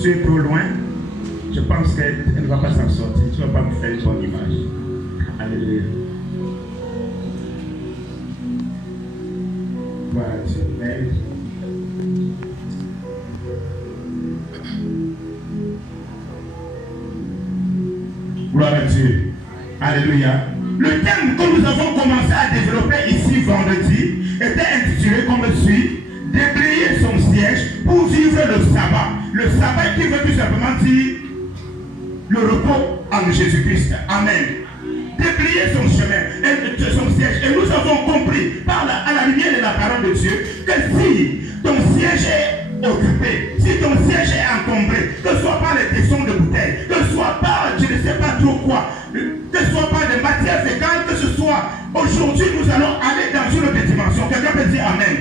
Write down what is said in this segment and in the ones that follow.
Tu es trop loin. Je pense qu'elle ne va pas s'en sortir. Tu ne vas pas me faire une bonne image. Alléluia. Voilà, tu es. Gloire à Dieu. Alléluia. Le thème que nous avons commencé à développer ici vendredi était intitulé comme suit: déblayer son siège pour vivre le sabbat. Le sabbat qui veut tout simplement dire le repos en Jésus-Christ. Amen. Déblayer son chemin et son siège. Et nous avons compris à la lumière de la parole de Dieu que si ton siège est occupé, si ton siège est encombré, que ce soit par les tessons de bouteilles, que ce soit par je ne sais pas trop quoi, que ce soit par des matières fécales, que ce soit aujourd'hui nous allons aller dans une autre dimension. Quelqu'un peut dire Amen.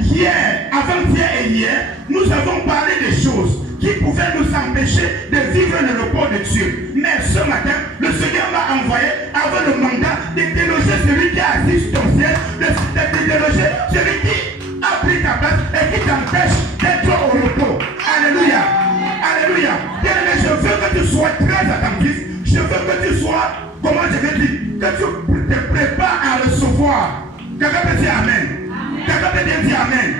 Hier, avant-hier et hier, nous avons parlé des choses qui pouvaient nous empêcher de vivre le repos de Dieu. Mais ce matin, le Seigneur m'a envoyé avec le mandat de déloger celui qui a assis sur ton siège, de déloger celui qui a pris ta place et qui t'empêche d'être au repos. Alléluia. Alléluia. Bien-aimé, je veux que tu sois très attentif. Je veux que tu sois, comment je vais dire, que tu te prépares à recevoir. Quelqu'un peut dire Amen. Quelqu'un peut dire Amen.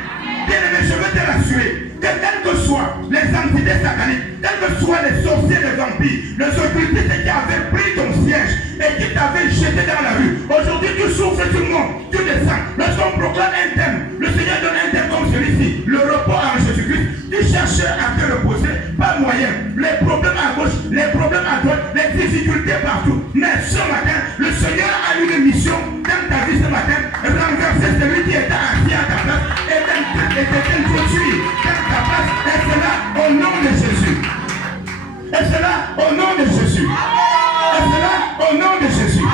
Bien-aimé, je veux te rassurer que quels que soient les entités sataniques, quels que soient les sorciers, les vampires, les occultistes qui avaient pris ton siège et qui t'avaient jeté dans la rue, aujourd'hui tu souffres, tu montes, tu descends. Lorsqu'on proclame un thème, le Seigneur donne un thème comme celui-ci, le repos en Jésus-Christ. Tu cherches à te reposer, pas moyen. Les problèmes à gauche, les problèmes à droite, les difficultés partout. Mais ce matin, le Seigneur a une mission dans ta vie ce matin, renverser celui qui était assis à ta place et t'introduire dans ta place. Et cela au nom de Jésus. Et cela au nom de Jésus. Et cela au nom de Jésus.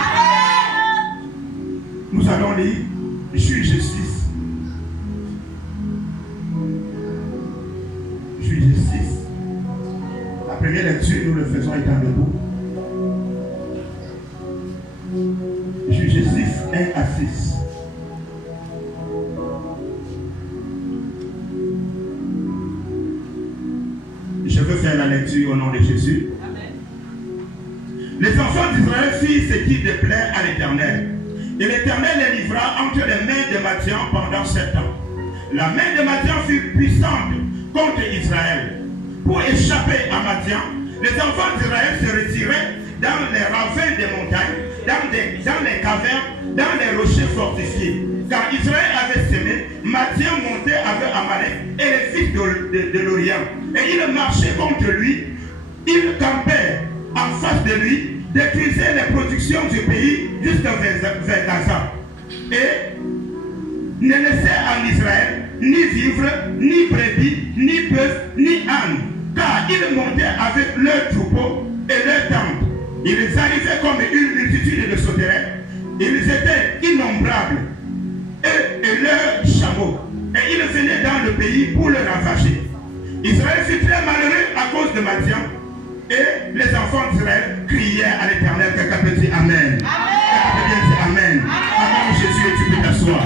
Nous allons lire Juge 6. Juge 6. La première lecture, nous le faisons étant debout. Juge 6, 1 à 6. Je veux faire la lecture au nom de Jésus. Amen. Les enfants d'Israël firent ce qui déplaît à l'Éternel. Et l'Éternel les livra entre les mains de Madian pendant 7 ans. La main de Madian fut puissante contre Israël. Pour échapper à Madian, les enfants d'Israël se retiraient dans les ravins des montagnes, dans les cavernes, dans les rochers fortifiés. Car Israël avait semé, Madian montait avec Amalek et les fils de l'Orient. Et ils marchaient contre lui, ils campaient en face de lui, détruisaient les productions du pays jusqu'à vers Gaza. Et ne laissaient en Israël ni vivre, ni brebis, ni bœufs, ni ânes. Car ils montaient avec leurs troupeaux et leurs tentes. Ils arrivaient comme une multitude de sauterelles. Ils étaient innombrables. Eux et leurs chameaux. Et ils venaient dans le pays pour le ravager. Israël fut très malheureux à cause de Madian. Et les enfants d'Israël criaient à l'Éternel. Quelqu'un peut dire Amen. Quelqu'un peut dire Amen. Amen. Jésus, et tu peux t'asseoir.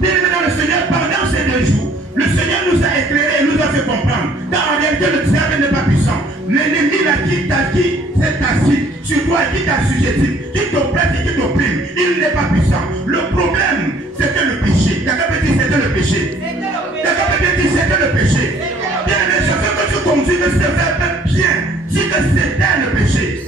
Bien évidemment, le Seigneur, pendant ces 2 jours, le Seigneur nous a éclairés et nous a fait comprendre. Car en réalité, le diable n'est pas puissant. L'ennemi là qui s'est assis sur toi, qui t'assujettit, qui t'oppresse et qui t'opprime, il n'est pas puissant. Le problème, c'était le péché. Quelqu'un peut dire c'était le péché. Quelqu'un peut dire c'était le péché. Bien, mais je veux que tu conjugues ce verbe bien. Dis que c'était le péché.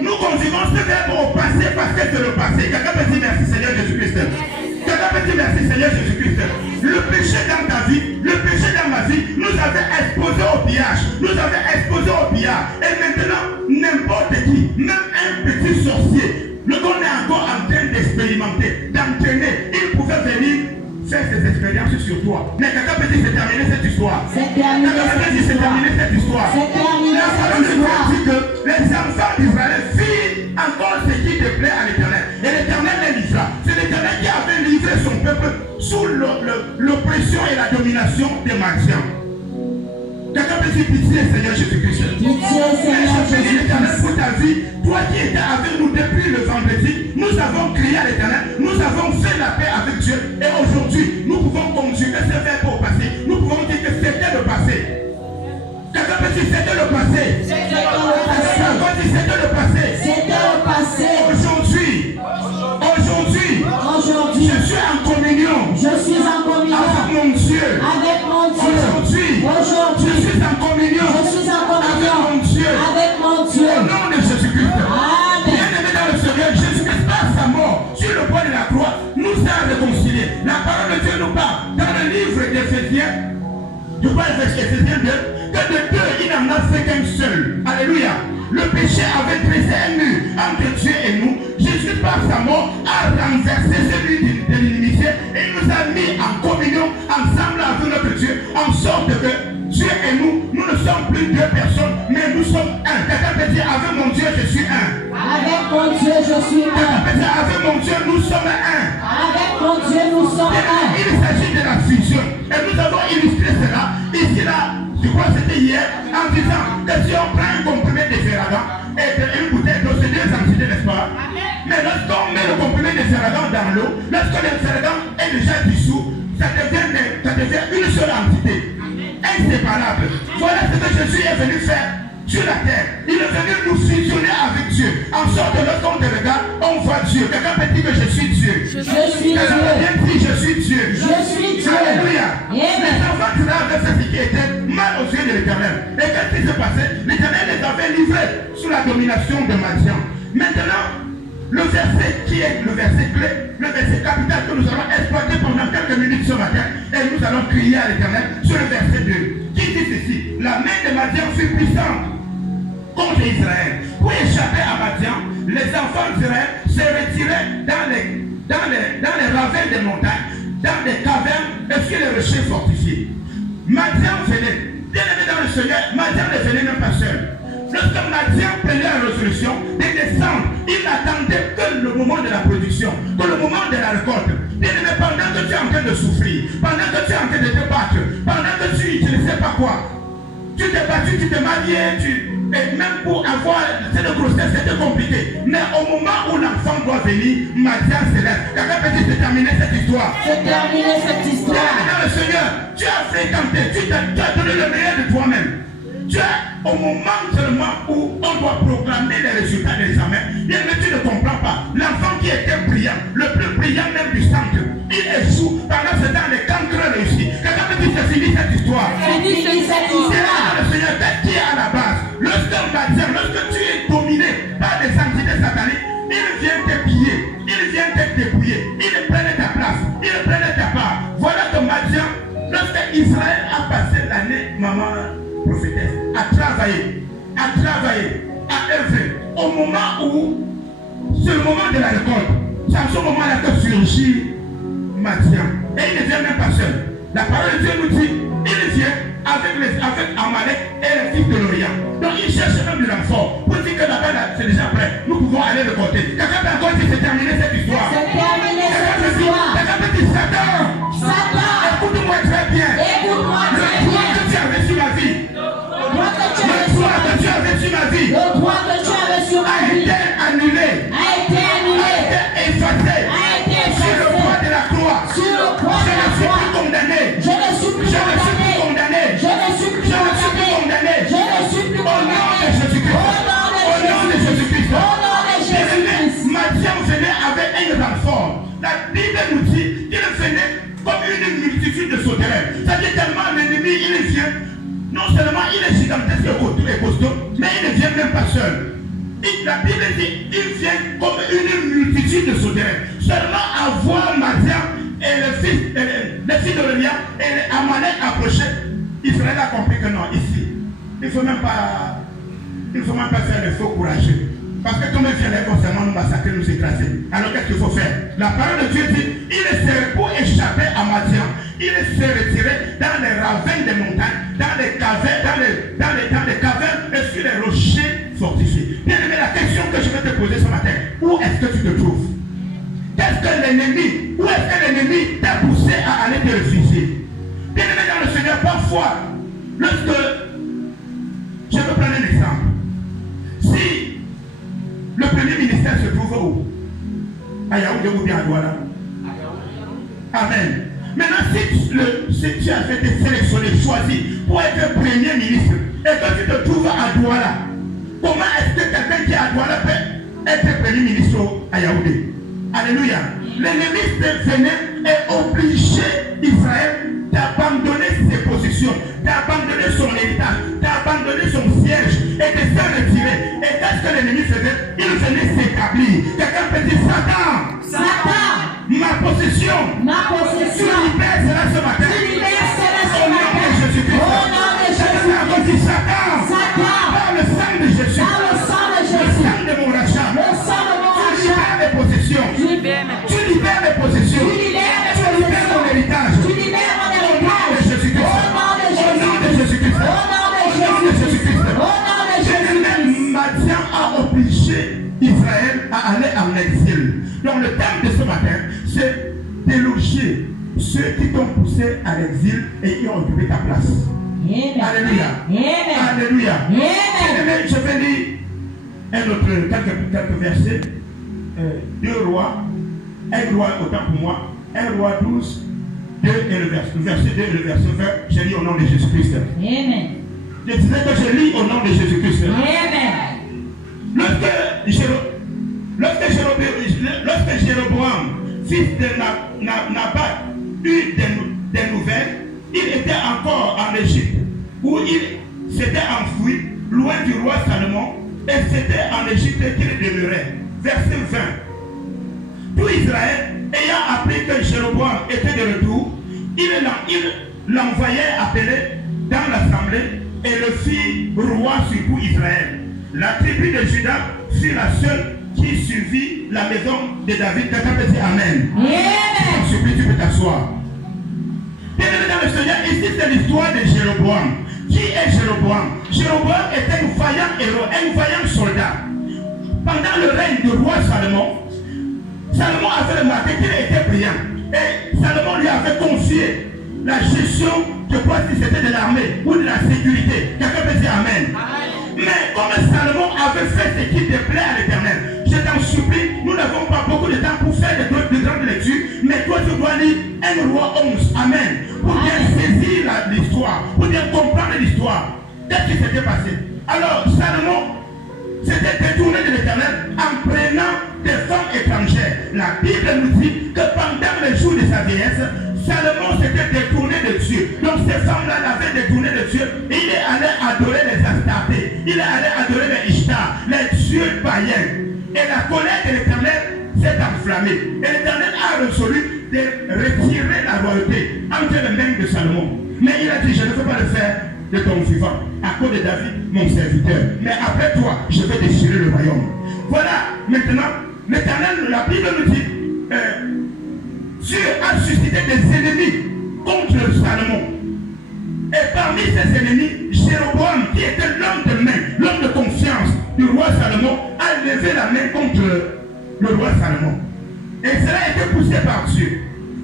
Nous conjuguons ce verbe au passé parce que c'est le passé. Quelqu'un peut dire merci Seigneur Jésus-Christ. Quelqu'un peut dire merci Seigneur Jésus-Christ. Le péché dans ta vie, le péché dans ma vie, nous avait exposé au pillage, nous avait exposé au pillage. Et maintenant, n'importe qui, même un petit sorcier, le qu'on est encore en train d'expérimenter, d'entraîner, il pouvait venir faire ses expériences sur toi. Mais quelqu'un peut dire c'est terminé cette histoire. C'est terminé. Quelqu'un peut dire c'est terminé cette histoire. C'est terminé cette histoire. Que les enfants d'Israël firent encore ce qui déplaît à l'Éternel. Et l'Éternel les livra. C'est l'Éternel qui avait livré son peuple sous l'oppression et la domination des Madians. Quelqu'un peut dire pitié Seigneur Jésus-Christ. Pitié Seigneur Jésus-Christ. L'Éternel pour ta vie, toi qui étais avec nous depuis le vendredi, nous avons crié à l'Éternel, nous avons fait la paix avec Dieu. Et aujourd'hui, nous pouvons conjuguer ce verbe au passé. Nous pouvons dire que je crois que c'est Éphésiens 2, que de deux, il n'en a fait qu'un seul. Alléluia. Le péché avait dressé un mur entre Dieu et nous. Jésus, par sa mort, a renversé celui de l'inimitié et nous a mis en communion ensemble avec notre Dieu, en sorte que Dieu et nous ne sommes plus deux personnes, mais nous sommes un. Quelqu'un peut dire, avec mon Dieu, je suis un. Avec mon Dieu, je suis un. Quelqu'un peut dire, avec mon Dieu, nous sommes un. Avec mon Dieu, nous sommes un. Il s'agit de la fusion. Et nous avons illustré cela ici, là, je crois que c'était hier, en disant que si on prend un comprimé de Ferragan et une bouteille d'eau, c'est deux entités, n'est-ce pas? Mais lorsqu'on met le comprimé de Ferragan dans l'eau, lorsque le Ferragan est déjà dissous, ça devient une seule entité. Inséparable. Voilà ce que Jésus est venu faire sur la terre. Il est venu nous fusionner avec Dieu. En sorte que lorsqu'on te regarde, on voit Dieu. Quelqu'un peut dire que je suis Dieu. Je suis Dieu. Je suis Dieu. Je suis Dieu. Alléluia. Les enfants de là avaient fait ce qui était mal aux yeux de l'Éternel. Et qu'est-ce qui s'est passé? L'Éternel les avait livrés sous la domination de Madian. Maintenant, le verset qui est le verset clé, le verset capital que nous allons exploiter pendant quelques minutes ce matin, et nous allons crier à l'Éternel sur le verset 2, qui dit ceci: la main de Madian fut puissante contre Israël. Pour échapper à Madian, les enfants d'Israël se retiraient dans les ravins des montagnes, dans des cavernes et sur les rochers fortifiés. Madian venait, bien aimé dans le Seigneur, Madian ne venait même pas seul. Lorsque Madian prenait la résolution de descendre, il n'attendait que le moment de la production, que le moment de la récolte. Bien aimé, pendant que tu es en train de souffrir, pendant que tu es en train de te battre, pendant que tu ne sais pas quoi, tu t'es battu, tu t'es marié, et même pour avoir cette grossesse, c'était compliqué. Mais au moment où l'enfant doit venir, Madian se lève. Quelqu'un peut dire, c'est terminé cette histoire. C'est terminé cette histoire. Bien aimé dans le Seigneur, tu as fréquenté, tu as donné le meilleur de toi-même. Tu es au moment seulement où on doit proclamer les résultats de l'examen. Bien, mais tu ne comprends pas. L'enfant qui était brillant, le plus brillant même du centre, il échoue. Pendant ce temps, les cancres réussissent. Quelqu'un me dit, c'est fini cette histoire. C'est fini cette histoire. Le Seigneur, qui est à la base, lorsque tu es dominé par des entités sataniques, il vient te piller, il vient te dépouiller, il prend ta place, il prend ta part. Voilà que Madian, lorsque Israël a passé l'année, maman prophétesse, à travailler, à œuvrer, au moment où, c'est le moment de la récolte, c'est à ce moment-là que surgit Madian. Et il ne vient même pas seul. La parole de Dieu nous dit, il vient avec Amalek et les fils de l'Orient. Donc il cherche même de renfort pour dire que là-bas, c'est déjà prêt. Nous pouvons aller le compter. Quelqu'un peut encore dire, c'est terminé cette histoire. C'est terminé cette histoire. Quelqu'un peut dire, Satan. Écoute-moi très bien. Écoute-moi très bien. Le droit que tu avais sur ma vie. Le droit que tu avais sur ma vie. Le droit que tu avais sur ma vie. A été annulé. A été annulé. A été effacé. A été effacé. Sur le poids de la croix. Sur le poids de la croix. Je ne suis plus condamné. Je ne suis plus condamné. Je ne suis plus condamné. Je ne suis plus condamné. Au nom de Jésus-Christ. Au nom de Jésus-Christ. Madian venait avec un renfort. La Bible nous dit qu'il venait comme une multitude de sauterelles. C'est-à-dire tellement l'ennemi, il vient. Non seulement il est gigantesque et costaud, mais il ne vient même pas seul. La Bible dit il vient comme une multitude de sauterelles. Seulement à voir Madian et les fils de l'Orient et les Amalek approcher, Israël a compris que non, ici, il ne faut même pas faire le faux courageux. Parce que comme ils viennent forcément nous massacrer, nous écraser. Alors qu'est-ce qu'il faut faire? La parole de Dieu dit, il est pour échapper à Madian, il s'est retiré dans les ravins des montagnes, dans les cavernes, dans les cavernes et sur les rochers fortifiés. Bien aimé, la question que je vais te poser ce matin, où est-ce que tu te trouves? Qu'est-ce que l'ennemi, où est-ce que l'ennemi t'a poussé à aller te réfugier? Bien aimé dans le Seigneur, parfois, lorsque je vais prendre un exemple, si le premier ministère se trouve où? À Yaoundé ou bien à Douala? Amen. Maintenant, si tu as été sélectionné, choisi pour être premier ministre et que tu te trouves à Douala, comment est-ce que quelqu'un qui est à Douala peut être premier ministre à Yaoundé? Alléluia. L'ennemi venait et obligeait Israël d'abandonner ses positions, d'abandonner son héritage, d'abandonner son siège et de se retirer. Et qu'est-ce que l'ennemi faisait? Il venait s'établir. Quelqu'un peut dire Satan. Satan. Ma possession. Ma possession. Tu libères cela ce matin. Tu libères cela ce matin. c'est déloger ceux qui t'ont poussé à l'exil et qui ont occupé ta place. Amen. Alléluia. Amen. Alléluia. Amen. Je vais lire quelques versets. 2 Rois, 1 Roi, autant pour moi, 1 Roi 12, 2 et le verset 2 et le verset 20. J'ai lu au nom de Jésus-Christ. Amen. Je disais que je lis au nom de Jésus-Christ. Amen. Lorsque Jéroboam, fils de Nabat, eut des nouvelles, il était encore en Égypte, où il s'était enfoui, loin du roi Salomon, et c'était en Égypte qu'il demeurait. Verset 20. Tout Israël, ayant appris que Jéroboam était de retour, il l'envoyait appeler dans l'assemblée et le fit roi sur tout Israël. La tribu de Juda fut la seule qui suivit la maison de David. Quelqu'un peut dire Amen. Amen. Je supplie, tu peux t'asseoir. Bien-aimé dans le Seigneur, ici c'est l'histoire de Jéroboam. Qui est Jéroboam? Jéroboam était un vaillant héros, un vaillant soldat. Pendant le règne du roi Salomon, Salomon avait remarqué qu'il était brillant. Et Salomon lui avait confié la gestion, je crois que c'était de l'armée ou de la sécurité. Quelqu'un peut dire Amen. Mais comme Salomon avait fait ce qui déplaît à l'Éternel, je t'en supplie, nous n'avons pas beaucoup de temps pour faire de grandes lectures, mais toi tu dois lire 1 Roi 11, Amen, pour bien saisir l'histoire, pour bien comprendre l'histoire. Qu'est-ce qui s'était passé? Alors Salomon s'était détourné de l'Éternel en prenant des femmes étrangères. La Bible nous dit que pendant les jours de sa vieillesse, Salomon s'était détourné de Dieu. Donc ces femmes-là l'avaient détourné de Dieu. Et il est allé adorer les Astartés. Il est allé adorer les Ishtar, les dieux païens. Et la colère de l'Éternel s'est enflammée. Et l'Éternel a résolu de retirer la royauté entre les mains de Salomon. Mais il a dit, je ne peux pas le faire de ton vivant, à cause de David, mon serviteur. Mais après toi, je vais déchirer le royaume. Voilà, maintenant, l'Éternel, la Bible nous dit, Dieu a suscité des ennemis contre Salomon. Et parmi ces ennemis, Jéroboam, qui était l'homme de main, l'homme de confiance du roi Salomon, a levé la main contre le roi Salomon. Et cela a été poussé par Dieu.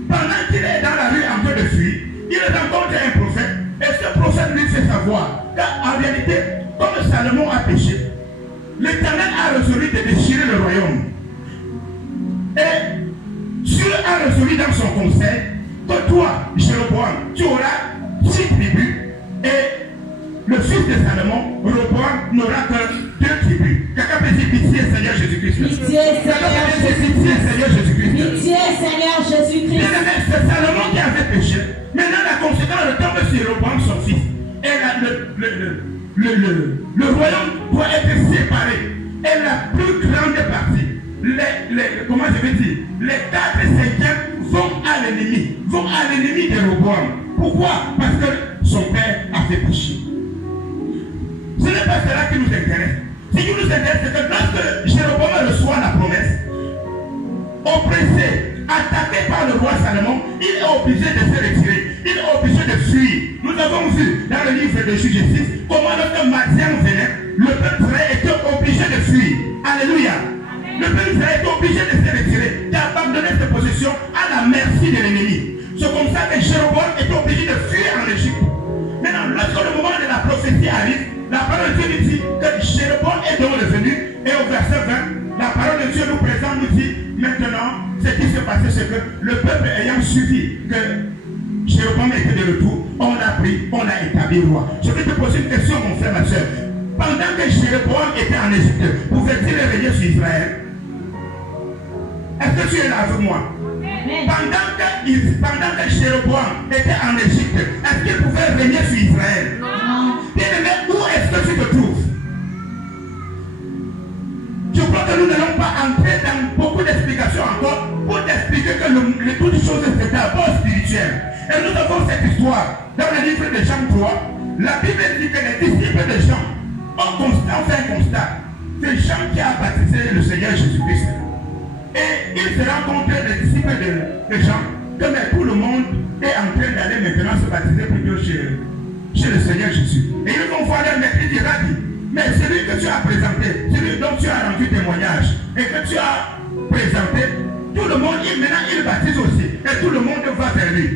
Pendant qu'il est dans la rue en train de fuir, il rencontre un prophète. Et ce prophète lui fait savoir qu'en réalité, comme Salomon a péché, l'Éternel a résolu de déchirer le royaume. Et Dieu a résolu dans son conseil que toi, Jéroboam, tu auras 6 tribus et le fils de Salomon, Roboam, n'aura que 2 tribus. Quelqu'un peut dire pitié, Seigneur Jésus-Christ. Pitié, Seigneur Jésus-Christ. Pitié, Seigneur Jésus-Christ. C'est Salomon qui avait péché. Maintenant, la conséquence retombe sur Roboam, son fils. Et le royaume doit être séparé. Et la plus grande partie, comment je vais dire, les 4/5 vont à l'ennemi de Roboam. Pourquoi? Parce que son père a fait péché. Ce n'est pas cela qui nous intéresse. Ce qui nous intéresse, c'est que lorsque Jéroboam reçoit la promesse, oppressé, attaqué par le roi Salomon, il est obligé de se retirer. Il est obligé de fuir. Nous avons vu dans le livre de Juge 6 comment lorsque Madian venait, le peuple Israël était obligé de fuir. Alléluia. Le peuple Israël était obligé de se retirer, d'abandonner ses possessions à la merci de l'ennemi. C'est comme ça que Jéroboam était obligé de fuir en Égypte. Maintenant, lorsque le moment de la prophétie arrive, la parole de Dieu nous dit que Jéroboam est donc revenu. Et au verset 20, la parole de Dieu nous présente, nous dit maintenant, ce qui s'est passé, c'est que le peuple ayant suivi que Jéroboam était de retour, on l'a pris, on l'a établi roi. Je vais te poser une question, mon frère, ma soeur. Pendant que Jéroboam était en Égypte, pouvait-il régner sur Israël? Est-ce que tu es là avec moi? Pendant que Jéroboam était en Égypte, est-ce qu'il pouvait régner sur Israël? Bien-aimé, où est-ce que tu te trouves? Je crois que nous n'allons pas entrer dans beaucoup d'explications encore pour t'expliquer que toutes choses c'est d'abord spirituel. Et nous avons cette histoire dans le livre de Jean 3. La Bible dit que les disciples de Jean ont fait un constat. C'est Jean qui a baptisé le Seigneur Jésus-Christ. Et il se rend compte, les disciples de Jean, que tout le monde est en train d'aller maintenant se baptiser plutôt chez le Seigneur Jésus. Et ils vont voir leur maître, il dira, mais celui que tu as présenté, celui dont tu as rendu témoignage, et que tu as présenté, tout le monde, maintenant il baptise aussi. Et tout le monde va vers lui.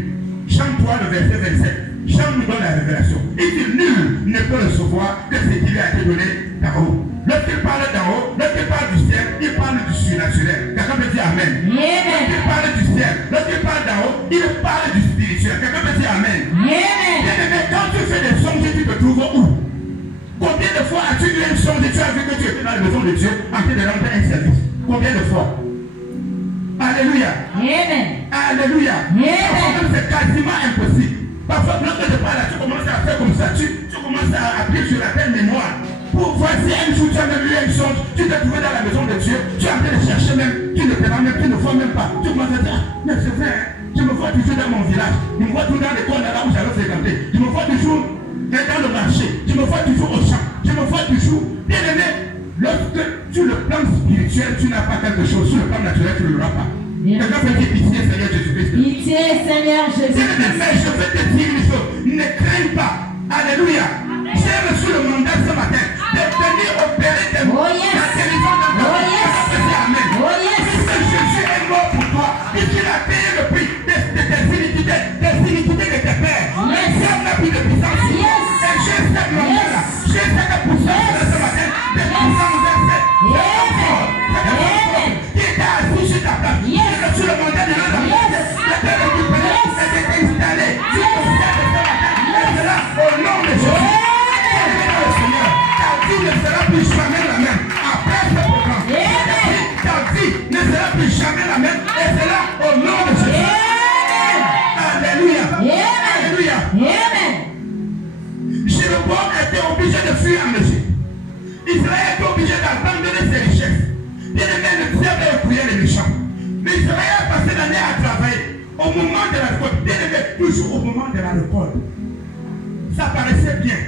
Jean 3, le verset 27. Jean nous donne la révélation. Il dit nul ne peut recevoir que ce qui lui a été donné d'en haut. Lorsqu'il parle d'en haut, lorsqu'il parle du ciel, il parle du surnaturel. Quelqu'un peut dire Amen. Lorsqu'il parle du ciel, lorsqu'il parle d'en haut, il parle du spirituel. Quelqu'un peut dire Amen. Bien-aimé, quand tu fais des songes, tu te trouves où? Combien de fois as-tu eu un songe et tu as vu que tu étais dans la maison de Dieu en train de rendre un service? Combien de fois? Alléluia. Alléluia. Parfois c'est quasiment impossible. Parfois, lorsque je parle là, tu commences à faire comme ça, tu commences à appuyer sur la telle mémoire. Pour voir si un jour tu as même eu un songe, tu t'es trouvé dans la maison de Dieu, tu es en train de chercher même, tu ne te rends même, tu ne vois même pas. Tu commences à dire, mais c'est vrai, hein, je me vois toujours dans mon village, je me vois toujours dans les coins là où j'avais fréquenté, je me vois toujours dans le marché, je me vois toujours au champ, je me vois toujours. Bien aimé, lorsque sur le plan spirituel, tu n'as pas quelque chose, sur le plan naturel, tu ne l'auras pas. Quelqu'un peut dire pitié, Seigneur Jésus-Christ. Pitié, Seigneur Jésus-Christ. Mais je veux te dire une chose, ne crains pas. Alléluia. J'ai reçu le mandat ce matin de venir opérer la guérison de ton corps. Amen. Puisque Jésus est mort pour toi, puisqu'il a payé le prix de tes iniquités de tes pères. Le Dieu n'a plus de puissance. Et j'ai cette mandat-là, j'ai cette puissance ce matin, de puissance de cette qui était assis sur ta place. J'ai reçu le mandat de l'autre. De te récupérer et de t'installer sur ton ciel de ce matin. Et cela au nom de Jésus. Ta vie ne sera plus jamais la même après ce programme. Ta vie ne sera plus jamais la même. Et cela au nom de Jésus. Alléluia. Alléluia. Jéroboam était obligé de fuir en Égypte. Israël était obligé d'abandonner ses richesses. Bien aimé, le diable a écouillé les méchants. Mais Israël a passé l'année à travailler. Au moment de la récolte, bien aimé, toujours au moment de la récolte, ça paraissait bien.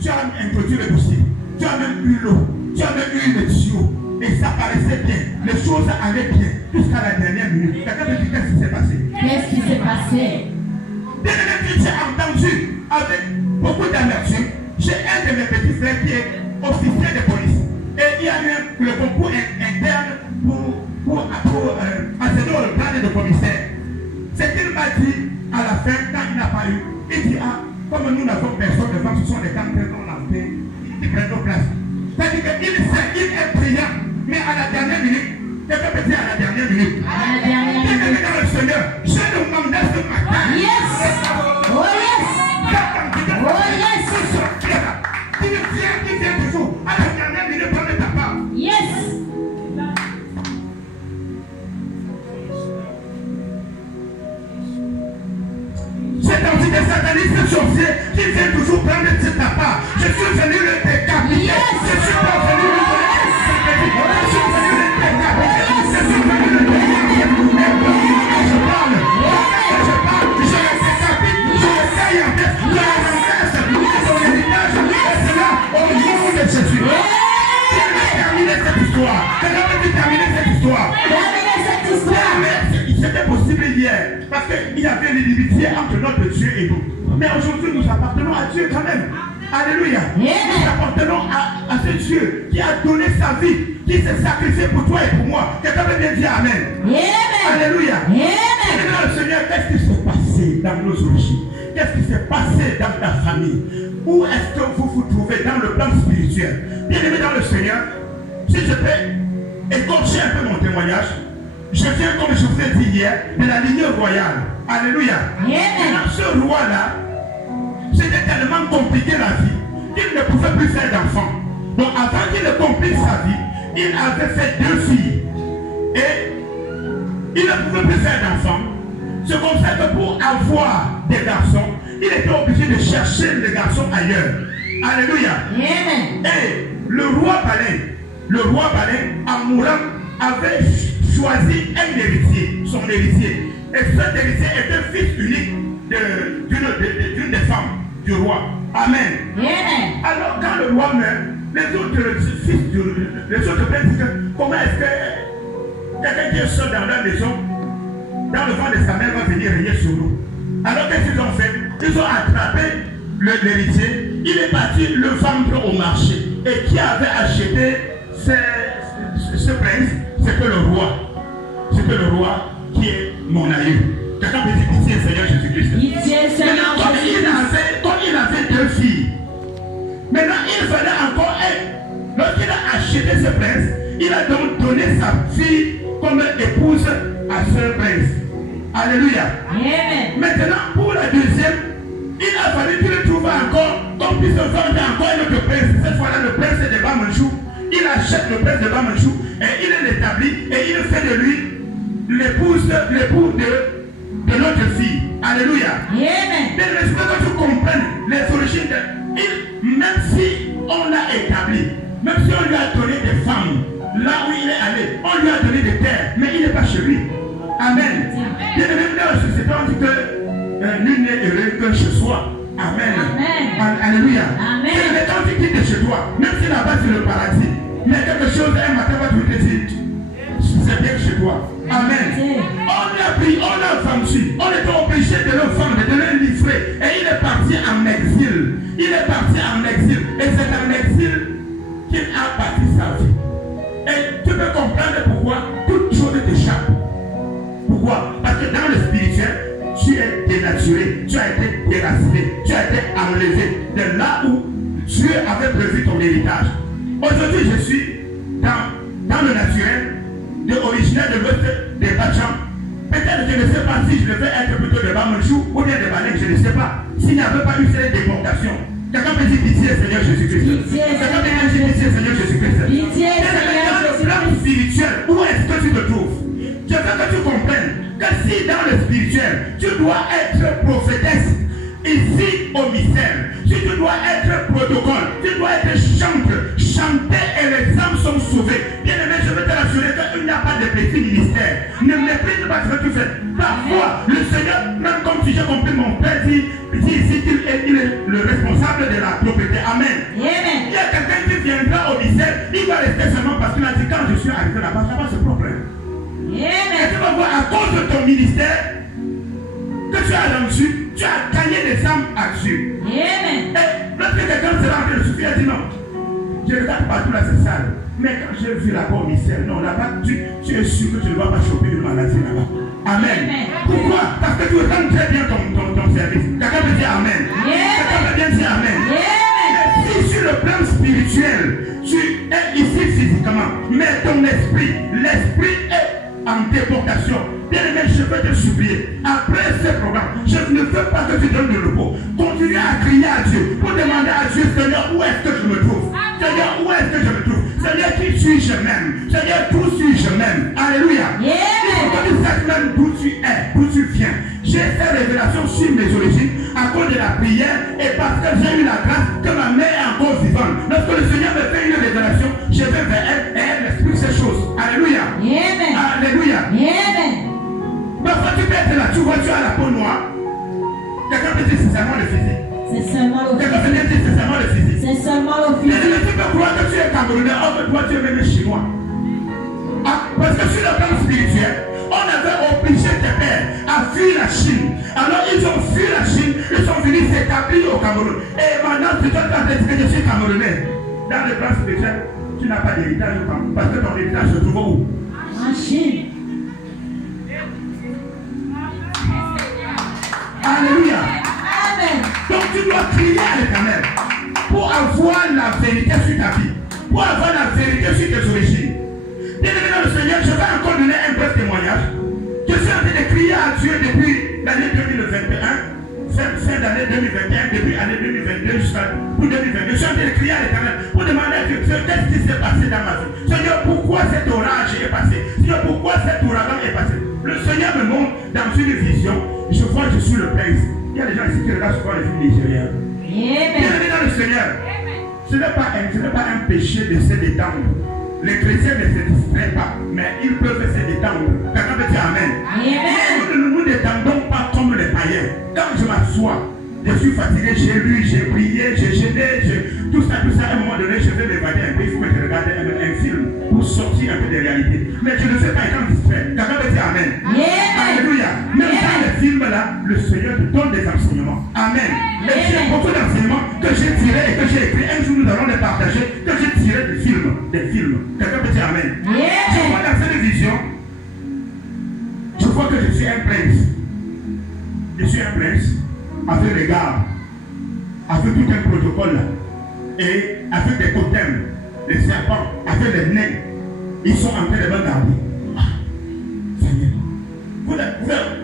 Tu as même introduit le dossier. Tu as même eu l'eau. Tu as même eu le tuyau. Et ça paraissait bien. Les choses allaient bien. Jusqu'à la dernière minute. Quelqu'un me dit qu'est-ce qui s'est passé? Qu'est-ce qui s'est passé? Bien aimé, tu as entendu avec beaucoup d'amertume. J'ai un de mes petits frères qui est officier de police. Et il y a eu le concours interne pour accéder au grade de commissaire. C'est qu'il m'a dit à la fin, quand il n'a pas eu, il dit, ah, comme nous n'avons personne devant, ce sont les campagnes qu'on a fait, ils prennent nos places. C'est-à-dire qu'il sait, il est brillant, mais à la dernière minute, quelqu'un peut dire à la dernière minute. À la dernière minute. Il est dans le Seigneur. J'ai le mandat ce matin. Yes. Oh yes. Oh yes. Qui vient toujours à la dernière minute prendre ta part. Yes. Cette entité sataniste sorcier qui vient toujours prendre ta part. Je suis venu le décapiter. Je suis pas venu le donner. Je suis venu le décapiter. Je suis venu le décapiter. Et je parle. Je parle. Je le décapite. Je le caille en tête. Je le renverse. Son héritage. Et c'est là au nom de Jésus. Qui va terminer cette histoire? Quelqu'un peut terminer cette histoire? C'était possible hier, parce qu'il y avait l'inimitié entre notre Dieu et nous. Mais aujourd'hui, nous appartenons à Dieu quand même. Alléluia. Nous appartenons à ce Dieu qui a donné sa vie, qui s'est sacrifié pour toi et pour moi. Quelqu'un peut bien dire Amen. Alléluia. Maintenant, le Seigneur, qu'est-ce qui s'est passé dans nos origines? Qu'est-ce qui s'est passé dans ta famille? Où est-ce que vous vous trouvez dans le plan spirituel? Bien aimé dans le Seigneur, si je peux écorcher un peu mon témoignage, je viens, comme je vous ai dit hier, de la lignée royale. Alléluia. Maintenant, ce roi-là, c'était tellement compliqué la vie qu'il ne pouvait plus faire d'enfants. Donc, avant qu'il ne complique sa vie, il avait fait 2 filles. Et il ne pouvait plus faire d'enfants. C'est comme ça que pour avoir des garçons, il était obligé de chercher les garçons ailleurs. Alléluia. Et le roi Balin, en mourant, avait choisi un héritier, son héritier. Et cet héritier était fils unique d'une des femmes du roi. Amen. Alors quand le roi meurt, les autres fils, les autres pères disent comment est-ce que quelqu'un qui est seul dans la maison, dans le ventre de sa mère, va venir régner sur nous? Alors qu'est-ce qu'ils ont fait? Ils ont attrapé l'héritier, il est parti le vendre au marché. Et qui avait acheté ce prince? C'était le roi. c'était le roi qui est mon aïeux. Quelqu'un peut dire pitié, Seigneur Jésus-Christ. Maintenant, comme il avait deux filles, maintenant il fallait encore elle. Lorsqu'il a acheté ce prince, il a donc donné sa fille comme épouse à ce prince. Alléluia. Amen. Maintenant, pour la deuxième, il a fallu qu'il trouve encore, qu'on puisse vendre encore un autre prince. Cette fois-là, le prince de Bamanchou. Il achète le prince de Bamanchou et il l'établit et il fait de lui l'époux de notre fille. Alléluia. Amen. Mais je veux que tu comprennes les origines de... Même si on l'a établi, même si on lui a donné des femmes, là où il est allé, on lui a donné des terres, mais il n'est pas chez lui. Amen. Bien aimé, dans la société, on dit que nul n'est heureux que chez soi. Amen. Amen. Alléluia. Amen. Mais quand tu quittes chez toi, même si là-bas c'est le paradis, mais quelque chose un matin va te dire, c'est bien chez toi. Amen. On l'a pris, on l'a vendu, on était obligé de le vendre, de le livrer, et il est parti en exil. Il est parti en exil, et c'est en exil qu'il a bâti sa vie. Et tu peux comprendre pourquoi toute chose t'échappe. Pourquoi? Parce que dans le spirituel, tu es dénaturé, tu as été déraciné, tu as été enlevé de là où Dieu avait prévu ton héritage. Aujourd'hui, je suis dans le naturel, originaire de l'ouest des Bachans. Peut-être je ne sais pas si je devais être plutôt de Bamanchou ou bien de Balek, je ne sais pas. S'il n'y avait pas eu cette déportation. Quelqu'un peut dire pitié, Seigneur Jésus-Christ. Quelqu'un peut dire pitié, Seigneur Jésus-Christ. Dans le plan spirituel, où est-ce que tu te trouves? Je veux que tu comprennes que si dans le spirituel, tu dois être prophétesse, ici au mystère, si tu dois être protocole, tu dois être chanter et les âmes sont sauvées. Bien aimé, je veux te rassurer qu'il n'y a pas de petit ministère. Ne méprise pas ce que tu fais. Parfois, le Seigneur, même comme si j'ai compris, mon père dit ici qu'il est le responsable de la propriété. Amen. Amen. Il y a quelqu'un qui viendra au mystère, il va rester seulement parce qu'il a dit quand je suis arrivé là-bas, ça va se problème. Et tu vas voir à cause de ton ministère que tu as là-dessus, tu as gagné des âmes là-dessus. Et lorsque quelqu'un sera en train de souffrir, il dit non. Je regarde partout là, c'est sale. Mais quand j'ai vu là-bas au mystère, non, là-bas, tu es sûr que tu ne vas pas choper une maladie là-bas. Amen. Pourquoi? Parce que tu rends très bien ton service. Quelqu'un peut dire Amen. Quelqu'un peut bien dire Amen. Mais si sur le plan spirituel, tu es ici physiquement, mais ton esprit, l'esprit est en déportation. Bien aimé, je veux te supplier, après ce programme, je ne veux pas que tu donnes le repos. Continue à crier à Dieu, pour demander à Dieu, Seigneur, où est-ce que je me trouve? Seigneur, où est-ce que je me trouve? Seigneur, qui suis-je même? Seigneur, d'où suis-je même? Alléluia. Il faut que tu saches même d'où tu es, d'où tu viens. J'ai fait révélation sur mes origines à cause de la prière et parce que j'ai eu la grâce que ma mère est encore vivante. Lorsque le Seigneur me fait une révélation, je vais vers elle et elle m'explique ces choses. Alléluia. Alléluia. Parfois tu peux être là, tu vois, tu as la peau noire. Quelqu'un peut dire c'est seulement le physique. C'est seulement le physique. Quelqu'un peut dire c'est seulement le physique. C'est seulement le physique. Mais tu peux croire que tu es Camerounais, or que toi tu es même chinois. Parce que sur le plan spirituel, on avait obligé tes pères à fuir la Chine. Alors ils ont fui la Chine, ils sont venus s'établir au Cameroun. Et maintenant, tu dois te dire que je suis Camerounais. Dans le plan spirituel, tu n'as pas d'héritage parce que ton héritage se trouve où? En Chine. Alléluia. Amen. Donc tu dois crier à l'Éternel pour avoir la vérité sur ta vie, pour avoir la vérité sur tes origines. Bien aimé dans le Seigneur, je vais encore donner un bref témoignage. Je suis en train de crier à Dieu depuis l'année 2021, fin d'année 2021, depuis l'année 2022 jusqu'à 2022. Je suis en train de crier à l'Éternel pour demander à Dieu qu'est-ce qui s'est passé dans ma vie. Seigneur, pourquoi cet orage est passé? Seigneur, pourquoi cet ouragan est passé? Le Seigneur me montre dans une vision. Je vois que je suis le prince. Il y a des gens ici qui regardent souvent les films nigériens. Bienvenue dans le Seigneur. Ce n'est pas un péché de se détendre. Les chrétiens ne se distraient pas, mais ils peuvent se détendre. Quelqu'un peut dire Amen. Nous ne nous détendons pas comme les païens. Quand je m'assois, je suis fatigué, j'ai lu, j'ai prié, j'ai gêné, tout ça, à un moment donné, je vais m'évader un peu. Il faut que je regarde un film pour sortir un peu des réalités. Mais je ne fais pas étant distrait. Quelqu'un peut dire Amen. Alléluia. Même dans les films là, le Seigneur te donne des enseignements. Amen. Mais j'ai beaucoup d'enseignements que j'ai tirés et que j'ai écrits. Un jour, nous allons les partager, que j'ai tirés des films. Quelqu'un peut dire Amen. Je vois dans cette vision un protocole là. Et avec des totems, les serpents, avec les nains, ils sont en train de me garder. Seigneur.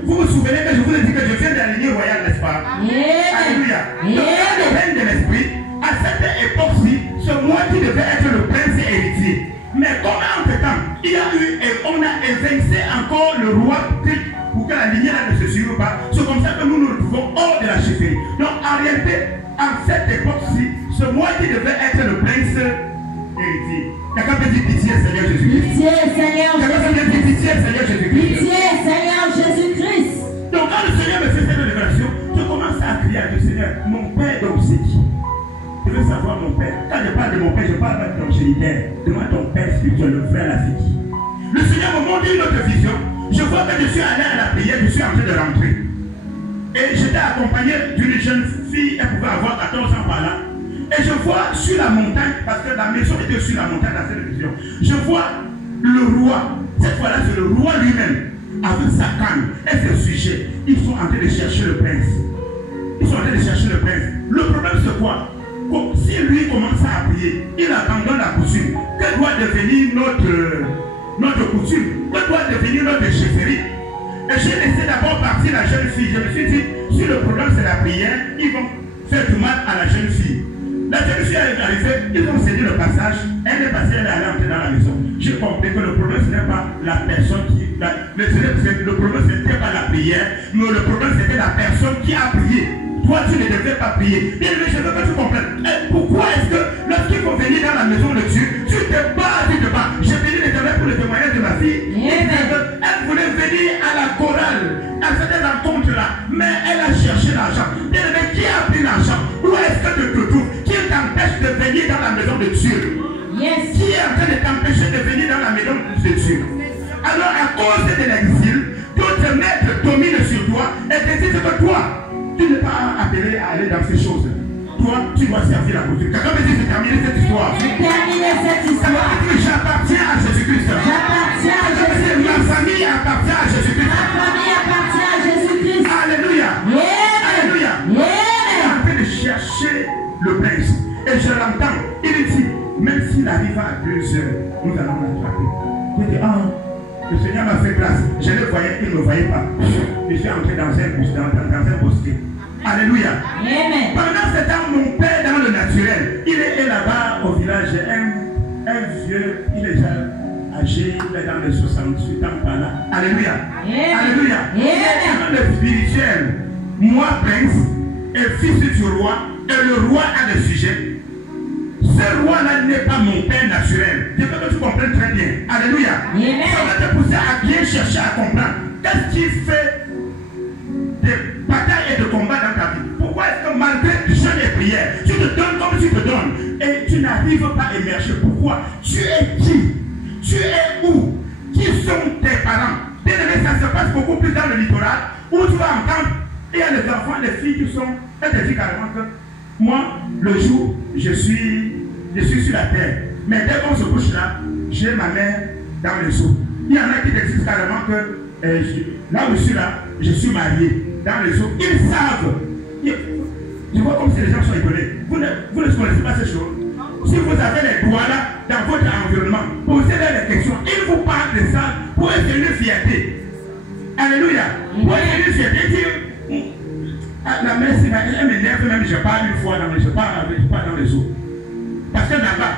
Vous vous souvenez que je vous ai dit que je viens de la lignée royale, n'est-ce pas? Alléluia. Donc, dans le règne de l'esprit, à cette époque-ci, ce moi qui devait être le prince héritier. Mais comme entre-temps, il y a eu et on a évincé encore le roi pour que la lignée là ne se suive pas. C'est comme ça que nous nous retrouvons hors de la chefferie. Donc en réalité, à cette époque-ci, ce moi qui devait être le prince héritier. Quelqu'un peut dire pitié, Seigneur Jésus-Christ. Pitié, Seigneur Jésus-Christ. Quelqu'un peut dire pitié, Seigneur Jésus-Christ. Pitié, Seigneur Jésus-Christ. Donc quand le Seigneur me fait cette révélation, je commence à crier à Dieu, Seigneur, mon Père donc c'est qui? Je veux savoir mon Père. Quand je parle de mon Père, je parle de ton géniteur. Demande ton Père spirituel, le frère là, c'est qui? Le Seigneur me montre une autre vision. Je vois que je suis allé à la prière, je suis en train de rentrer. Et j'étais accompagné d'une jeune fille, elle pouvait avoir 14 ans par là. Et je vois sur la montagne, parce que la maison était sur la montagne dans cette vision, je vois le roi. Cette fois-là, c'est le roi lui-même, avec sa canne et ses sujets. Ils sont en train de chercher le prince. Ils sont en train de chercher le prince. Le problème, c'est quoi? Si lui commence à prier, il abandonne la coutume. Que doit devenir notre coutume? Que doit devenir notre chefferie? Et j'ai laissé d'abord partir la jeune fille. Je me suis dit, si le problème c'est la prière, ils vont faire du mal à la jeune fille. La jeune fille est arrivée, ils ont cédé le passage, elle est passée, elle est allée entrer dans la maison. J'ai compris que le problème ce n'est pas la personne qui... le problème ce n'était pas la prière, mais le problème c'était la personne qui a prié. Toi, tu ne devais pas prier. Bien, mais je veux que tu comprennes. Pourquoi est-ce que lorsqu'il faut venir dans la maison de Dieu, tu te bats, tu te bats? J'ai béni l'Éternel pour le témoignage de ma fille. Elle voulait venir à la chorale, à cette rencontre-là, mais elle a cherché l'argent. Bien, mais qui a pris l'argent? Où est-ce que tu te trouves? Qui t'empêche de venir dans la maison de Dieu? Qui est en train de t'empêcher de venir dans la maison de Dieu? Alors, à cause de l'exil, d'autres maîtres dominent sur toi et te disent que toi, tu n'es pas appelé à aller dans ces choses. Toi, tu dois servir la coutume. Quelqu'un me dit de terminer cette histoire. J'appartiens à Jésus-Christ. J'appartiens à Jésus-Christ. Ma famille appartient à Jésus-Christ. Ma famille appartient à Jésus-Christ. Alléluia. Alléluia. Il est en train de chercher le prince. Et je l'entends. Il dit, même s'il arrive à 2 heures, nous allons l'attraper. Je dis, le Seigneur m'a fait grâce. Je le voyais, il ne me voyait pas. Je suis entré dans un bosquet. Alléluia. Amen. Pendant ce temps, mon père dans le naturel, il est là-bas au village, un vieux, il est déjà âgé, il est dans les 68 ans par là. Alléluia. Alléluia. Dans le spirituel, moi, prince, et fils du roi, et le roi a des sujets. Ce roi-là n'est pas mon père naturel. Je veux que tu comprennes très bien. Alléluia. Ça va te pousser à bien chercher à comprendre. Qu'est-ce qui fait des batailles et de combats dans ta vie? Pourquoi est-ce que malgré jeûne et prière, tu te donnes comme tu te donnes et tu n'arrives pas à émerger? Pourquoi? Tu es qui? Tu es où? Qui sont tes parents? Bien aimé, ça se passe beaucoup plus dans le littoral où tu vas entendre, il y a les enfants, les filles qui sont, elles te disent carrément que moi, le jour, je suis sur la terre. Mais dès qu'on se couche là, j'ai ma mère dans le seau. Il y en a qui te disent carrément que là où je suis là, je suis marié dans le seau. Ils savent. Je vois comme si les gens sont étonnés. Vous ne connaissez pas ces choses. Si vous avez les droits là dans votre environnement, posez-leur les questions. Ils vous parlent de ça pour être une fierté. Alléluia. Pour être une fierté. La mère, elle m'énerve même, je parle une fois dans les eaux. Parce que là-bas,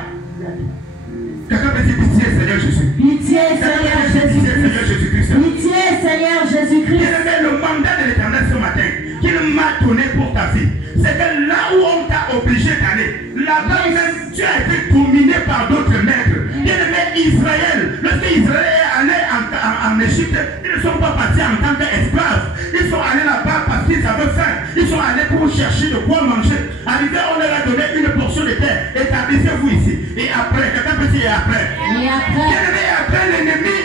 quelqu'un peut dire pitié, Seigneur Jésus. Pitié, Seigneur Jésus-Christ. Pitié, Seigneur Jésus-Christ. Le mandat de l'Éternel ce matin qu'il m'a donné pour ta vie, c'est que là où on t'a obligé d'aller, là-bas même tu as été dominé par d'autres maîtres. Bien-aimé, Israël, lorsque Israël est allé en Égypte, ils ne sont pas partis en tant qu'esclaves. Ils sont allés là-bas parce qu'ils avaient faim. Ils sont allés pour chercher de quoi manger. Arrivé, on leur a donné une portion de terre. Établissez-vous ici. Et après, quelqu'un peut dire après. Bien-aimé, après l'ennemi,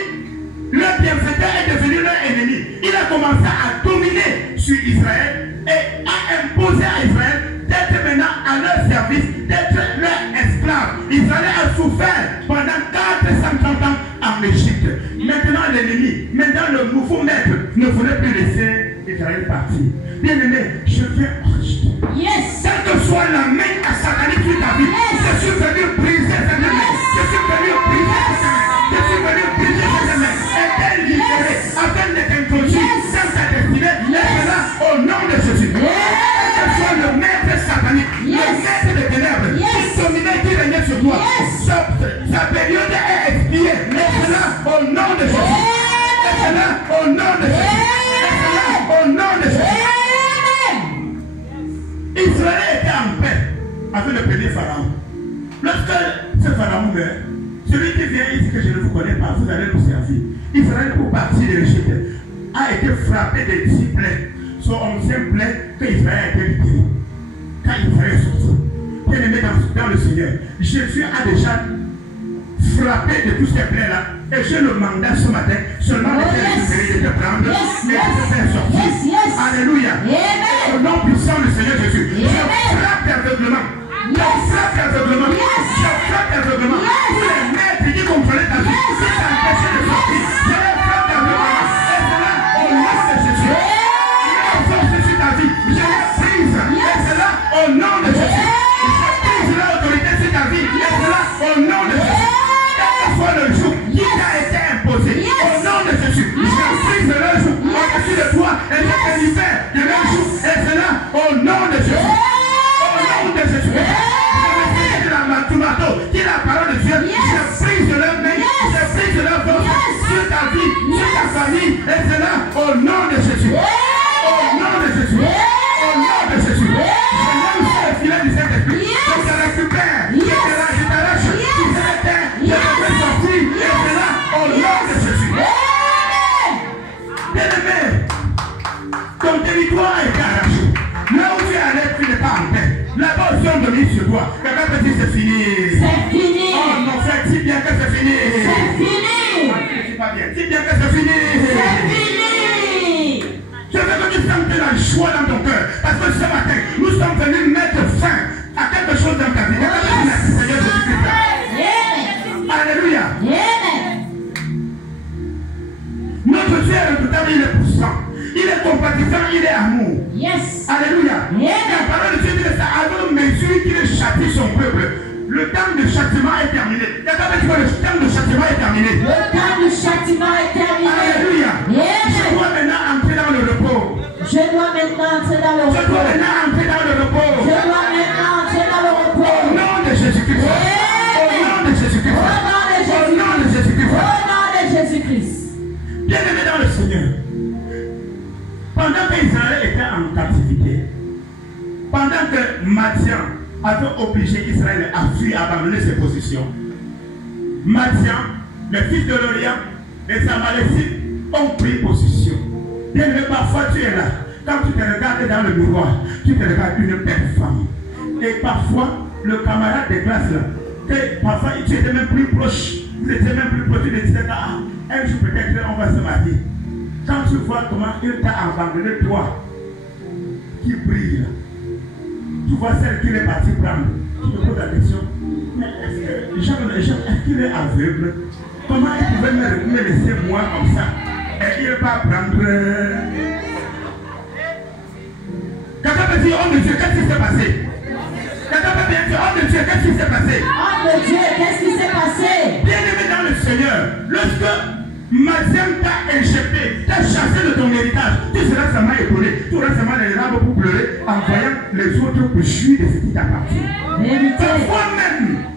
le bienfaiteur est devenu leur ennemi. Il a commencé à dominer sur Israël et à imposer à Israël d'être maintenant à leur service, d'être leur esclave. Israël a souffert pendant 430 ans en Égypte. Maintenant l'ennemi, maintenant le nouveau maître ne voulait plus laisser Israël partir. Bien aimé, je viens. Quelle que soit la main Pharaon. Lorsque ce Pharaon meurt, celui qui vient ici que je ne vous connais pas, vous allez nous servir. Israël, pour partir de l'Égypte, a été frappé de 10 plaies. Son 11e plaie que Israël a été libéré. Quand Israël est sorti, bien aimé dans le Seigneur, Jésus a déjà frappé de tous ces plaies-là. Et j'ai le mandat ce matin, seulement de te prendre et de te faire sortir. Alléluia. Au nom puissant du Seigneur Jésus, je frappe l'aveuglement. Je frappe l'aveuglement. Je frappe l'aveuglement. Tous les maîtres qui contrôlaient ta vie, qui t'empêchaient de sortir, je les frappe l'aveuglement. Et cela au nom de Jésus. Je force sur ta vie. Je les prise. Et cela au nom de Jésus. Je prise l'autorité sur ta vie. Et cela au nom de Jésus. Le jour qui t'a été imposé au nom de Jésus, je prise le jour au-dessus de toi et je te libère du même jour et cela au nom de Jésus. Au nom de Jésus. Je me dis de la matumato, qui est la parole de Dieu, je prise leur main, je prise leur force sur ta vie, sur ta famille et cela au nom de Jésus. Au nom de Jésus. Au nom de Jésus. Je lance le filet du Saint-Esprit. Je te récupère. Je t'arrache. Tu sais la terre. Je te fais sortir. Et c'est là au nom de Jésus. Bien-aimé, ton territoire est arraché. Là où tu es allé, tu n'es pas en paix. Là-bas, on se domine sur toi. Quelqu'un peut dire c'est fini. C'est fini. Oh mon frère, dis bien que c'est fini. C'est fini. C'est pas bien. Dis bien que c'est fini. C'est fini. Je veux que tu sentes la joie dans ton cœur. Parce que ce matin, nous sommes venus mettre fin à quelque chose dans ta vie. Merci Seigneur Jésus-Christ. Alléluia. Notre Dieu est redoutable, il est puissant. Il est compatissant, il est amour. Yes. Alléluia. La parole de Dieu dit que ça avant mesure qu'il châtie son peuple. Le temps de châtiment est terminé. Le temps de châtiment est terminé. Le temps du châtiment est terminé. Alléluia. Je dois maintenant entrer dans le repos. Je dois maintenant entrer dans le repos. Je dois maintenant entrer dans le repos. Je dois maintenant entrer dans le repos. Au nom de Jésus-Christ. Au nom de Jésus-Christ. Au nom de Jésus-Christ. Au nom de Jésus-Christ. Bien-aimé dans le Seigneur. Pendant qu'Israël était en captivité, pendant que Madian avait obligé Israël à fuir, à abandonner ses positions, Madian, le fils de l'Orient, les Amalécites ont pris position. Bien-aimé, parfois tu es là. Quand tu te regardes dans le miroir, tu te regardes une belle femme. Et parfois, le camarade de classe là, parfois tu étais même plus proche. Vous étiez même plus proche, tu te disais, ah, un jour peut-être on va se marier. Quand tu vois comment il t'a abandonné, toi, qui brille là, tu vois celle qui est partie prendre, tu te poses la question, mais est-ce qu'il est aveugle? Comment il pouvait me laisser moi comme ça? Et il ne va pas prendre. Quelqu'un peut dire, oh mon Dieu, qu'est-ce qui s'est passé? Quelqu'un peut bien dire, oh mon Dieu, qu'est-ce qui s'est passé? Oh mon Dieu, qu'est-ce qui s'est passé? Bien-aimé dans le Seigneur, lorsque Madian t'a échappé, t'a chassé de ton héritage, tu seras seulement étonné, tu auras seulement les larmes pour pleurer en voyant les autres pour jouir de ce qui t'appartient.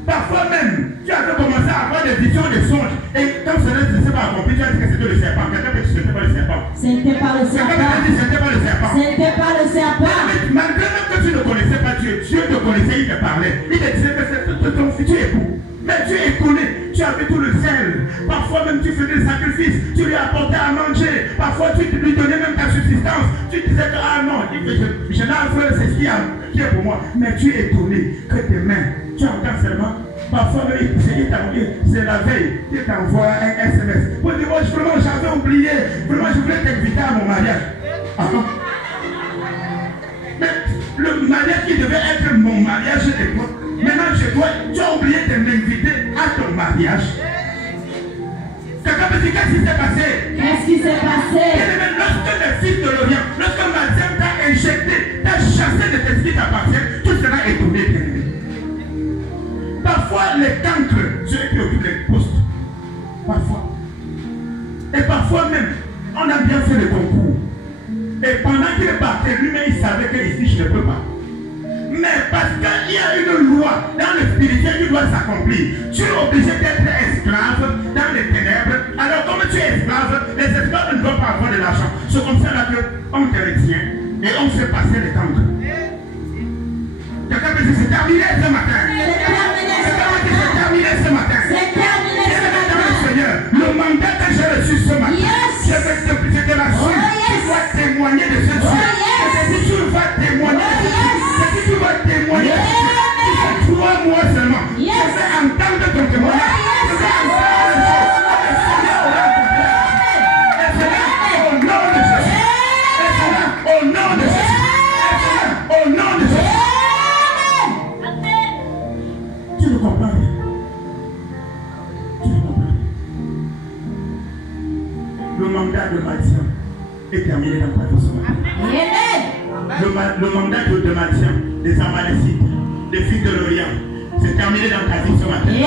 Parfois même, tu as commencé à avoir des visions, des songes, et quand cela ne s'est pas accompli, tu as dit que c'était le serpent. Quelqu'un peut dire que ce n'était pas le serpent. C'était pas le serpent. Quelqu'un peut dire que ce n'était pas le serpent. C'était pas le serpent. Malgré même que tu ne connaissais pas Dieu, Dieu te connaissait, il te parlait. Il te disait que c'est ton futur époux. Mais tu es connu, tu avais tout le zèle. Parfois même tu faisais des sacrifices, tu lui apportais à manger. Parfois tu lui donnais même ta subsistance. Tu disais que ah non, je n'ai c'est ce qui est pour moi. Mais tu es étonné que demain, tu entends seulement. Parfois même c'est la veille, il t'envoie un SMS. Pour dire, oh, vraiment j'avais oublié, vraiment je voulais t'inviter à mon mariage. Ah non. Mais le mariage qui devait être mon mariage de toi. Maintenant, chez toi, tu as oublié de m'inviter à ton mariage. Quelqu'un peut dire qu'est-ce qui s'est passé? Qu'est-ce qui s'est passé? Lorsque le fils de l'Orient, lorsque Madian t'a injecté, t'a chassé de ce qui t'appartient, tu seras étonné, bien-aimé. Parfois, les cancres, ceux qui occupent les postes, parfois. Et parfois même, on a bien fait le concours. Et pendant qu'il est parti, lui-même, il savait qu'ici, je ne peux pas. Mais parce qu'il y a une loi dans le spirituel qui doit s'accomplir, tu es obligé d'être esclave dans les ténèbres. Alors comme tu es esclave, les esclaves ne doivent pas avoir de l'argent. C'est comme ça qu'on te retient et on fait passer les cancres. Quelqu'un peut dire c'était à terminé ce matin. C'est terminé ce matin. C'est terminé ce matin. C'est terminé ce matin. Seigneur, le mandat que j'ai reçu ce matin, Yes. c'est de la suite. yes. Tu dois témoigner de ce Dieu. yes. Si tu vas témoigner de ce Dieu, si tu vas témoigner de ce Dieu, c'est 3 mois seulement. Yes. Je vais entendre ton témoignage. Je vais entendre le Seigneur aura accompli. Et cela, au nom de Jésus. Et cela, au nom de Jésus. Et cela, au nom de Jésus. Tu le comprends bien. Tu le comprends. Le mandat de maintien est terminé dans ta vie ce matin. Amen. Le mandat de maintien des Amalécites, des filles de l'Orient, c'est terminé dans ta vie ce matin. Amen.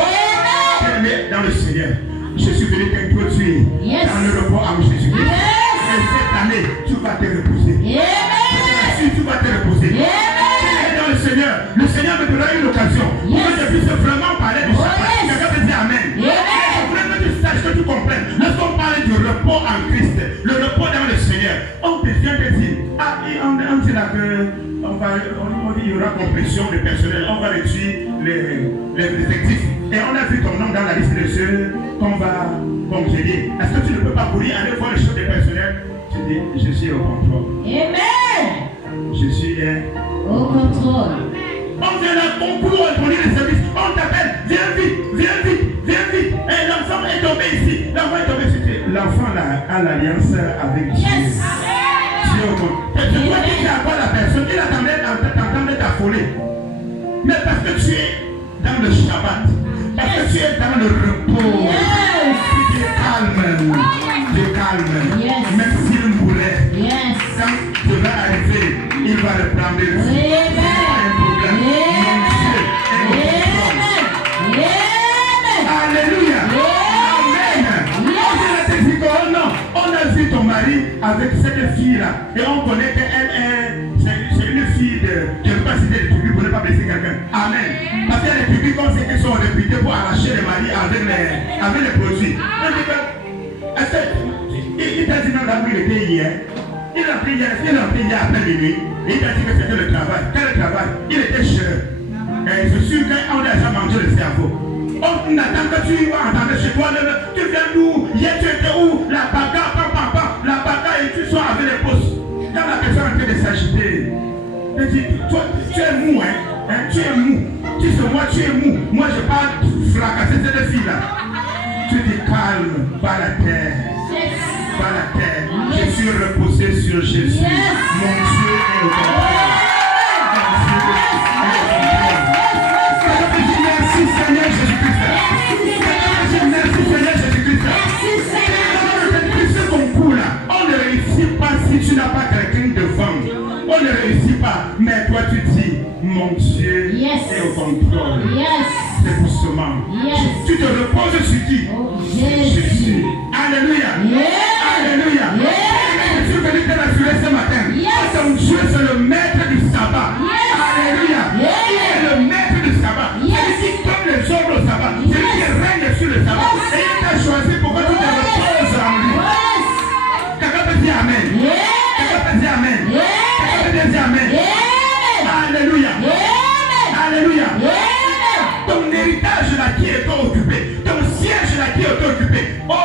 Terminé dans le Seigneur. Je suis venu t'introduire Yes. dans le repos en Jésus-Christ. Yes. Et cette année, tu vas te reposer. Amen. Si tu vas te reposer. Amen. Dans le Seigneur me donnera une occasion pour Yes. que je puisse vraiment parler du sabbat. yes. Quelqu'un peut dire Amen. Amen. Je voudrais que tu saches, que tu comprennes. Lorsqu'on parle du repos en Christ, le repos dans le Seigneur, on te vient de dire, on dit là que on dit il y aura compression de personnel, on va réduire les effectifs. Et on a vu ton nom dans la liste de ceux qu'on va congédier. Est-ce que tu ne peux pas courir, aller voir les choses des personnels? Tu dis, je suis au contrôle. Amen. Je suis Au contrôle. on vient là, on court, on connaît les services, on t'appelle, viens vite, viens vite, viens vite. Et l'enfant est tombé ici. L'enfant est tombé ici. L'enfant là a l'alliance avec Dieu. Yes. Dieu au monde. C'est toi qui as quoi la personne, il t'entendait t'affoler. Mais parce que tu es dans le Shabbat, parce que tu es dans le repos, Yes. tu es calme, tu es calme. Yes. Même s'il mourait, Yes. quand tu vas arriver, il va reprendre le fil. Amen. C'est pas un problème. Mon Dieu est au contrôle. Amen. Alléluia. Amen. On te dit que, oh non, on a vu ton mari avec cette fille-là. Et on connaît qu'elle c'est une fille de. Je ne veux pas citer les tribus pour ne pas blesser quelqu'un. Amen. Parce qu'il y a des tribus qu'on sait qu'ils sont réputés pour arracher les maris avec les produits. On dit que, est-ce que, il t'a dit non, là où il était hier. Il a pris hier après minuit. Et il t'a dit que c'était le travail. Quel travail? Il était cher. Et je suis sûr qu'on a déjà mangé le cerveau. On attend que tu vas entendre chez toi, tu viens d'où? Hier tu étais où? La bagarre, la bagarre et tu sois avec les postes. Quand la personne est en train de s'agiter, elle dit, toi, tu es mou, hein? Tu es mou. Tu sais, moi tu es mou. Moi je parle fracasser cette fille-là. Tu te calmes, par la terre. Par la terre. Je suis reposé sur Jésus. Mon Dieu est au contrôle. Merci Seigneur Jésus-Christ. Merci Seigneur Jésus-Christ. Ce concours-là, on ne réussit pas si tu n'as pas quelqu'un devant. On ne réussit pas. Mais toi tu dis, mon Dieu est au contrôle. C'est doucement. Tu te reposes sur qui? Jésus. Alléluia. Alléluia. Je suis venu te rassurer ce matin. Ton Dieu c'est le maître du sabbat. Alléluia. Il est le maître du sabbat. C'est qui donne les ordres au sabbat. C'est lui qui règne sur le sabbat. Et il t'a choisi pour que tu te reposes en lui. Quelqu'un peut dire Amen. Quelqu'un peut dire Amen. Quelqu'un peut dire Amen. Alléluia. Alléluia. Ton héritage là qui est occupé, ton siège là qui est occupé, on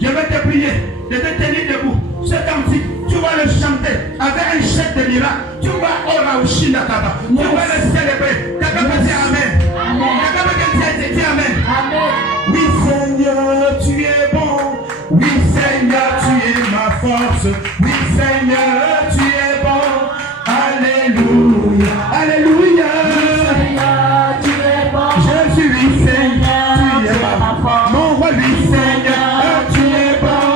Je vais te prier de te tenir debout. Ce cantique, tu vas le chanter avec un chef de miracle. Tu vas ora aussi nakaba. Tu vas le célébrer. Nakaba dit Amen. Nakaba dit Amen. Oui Seigneur, tu es bon. Oui Seigneur, tu es ma force. Oui Seigneur, tu es bon. Alléluia. Alléluia. Jésus, oui Seigneur, tu es ma force. Mon roi, oui Seigneur, tu es bon.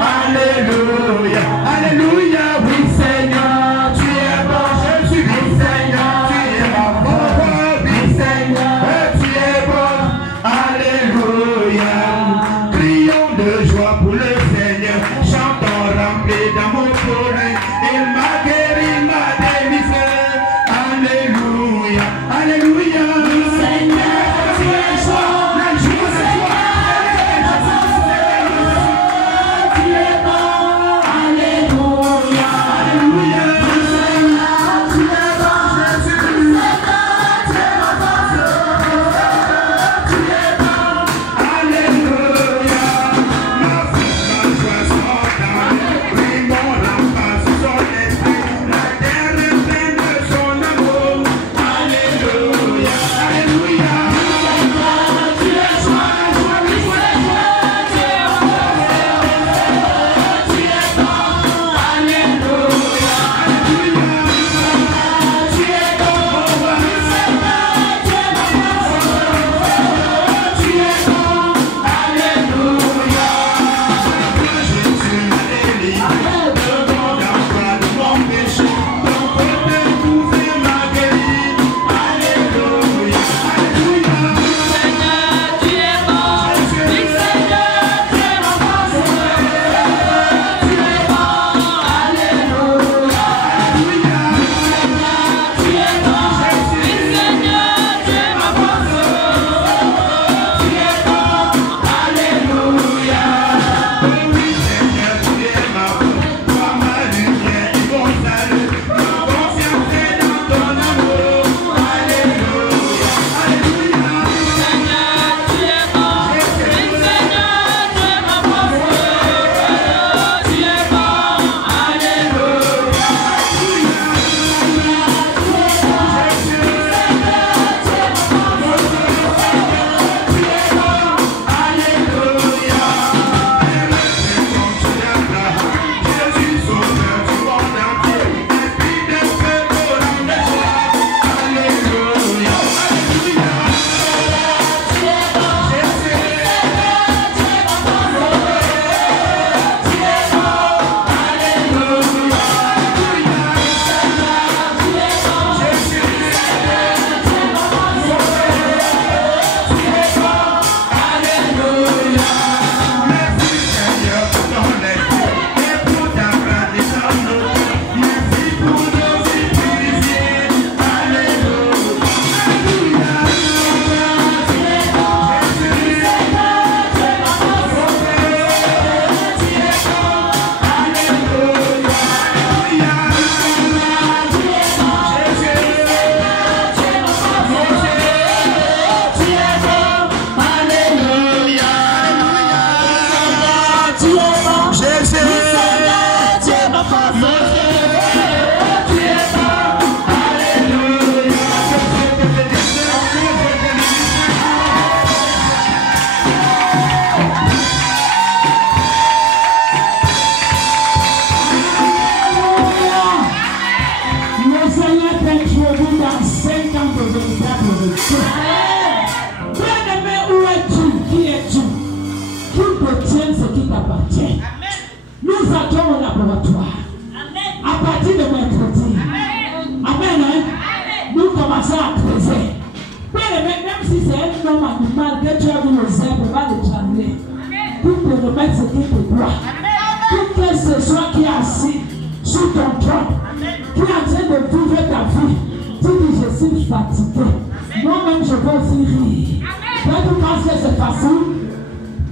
Alléluia. Alléluia, oui Seigneur, tu es bon. Jésus, oui Seigneur, tu es ma force. Oui Seigneur, tu es bon. Alléluia. Crions de joie pour le Seigneur. Chantons remplis d'amour pour lui. Il m'a guéri, m'a délivré. Alléluia. Alléluia.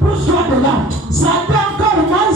Pousse-toi de là. Ça peut encore moins